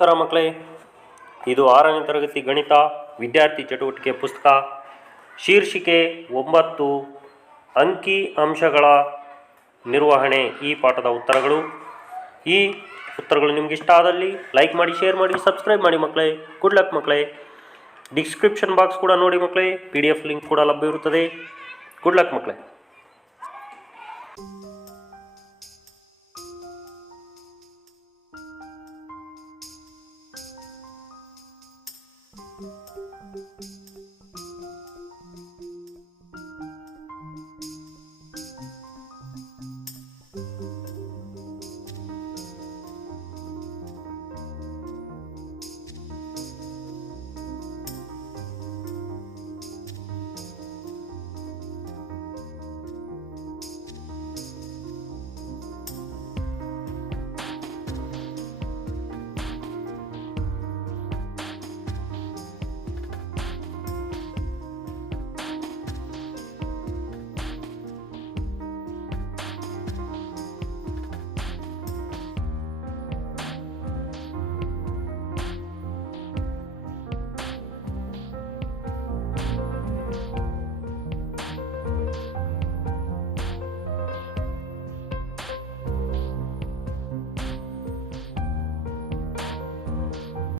ನಮಸ್ಕಾರ ಮಕ್ಕಳೇ, ಇದು 6ನೇ ತರಗತಿ ಗಣಿತ ವಿದ್ಯಾರ್ಥಿ ಚಟುವಟಿಕೆ ಪುಸ್ತಕ. ಶೀರ್ಷಿಕೆ 9 ಅಂಕಿ ಅಂಶಗಳ ನಿರ್ವಹಣೆ. ಈ ಪಾಠದ ಉತ್ತರಗಳು. ಈ ಉತ್ತರಗಳು ನಿಮ್ಗೆ ಇಷ್ಟ ಆದಲ್ಲಿ ಲೈಕ್ ಮಾಡಿ, ಶೇರ್ ಮಾಡಿ, ಸಬ್ಸ್ಕ್ರೈಬ್ ಮಾಡಿ ಮಕ್ಕಳೇ. ಗುಡ್ ಲಕ್ ಮಕ್ಕಳೇ. ಡಿಸ್ಕ್ರಿಪ್ಷನ್ ಬಾಕ್ಸ್ ಕೂಡ ನೋಡಿ ಮಕ್ಕಳೇ, PDF ಲಿಂಕ್ ಕೂಡ ಲಭ್ಯವಿರುತ್ತದೆ. ಗುಡ್ ಲಕ್ ಮಕ್ಕಳೇ.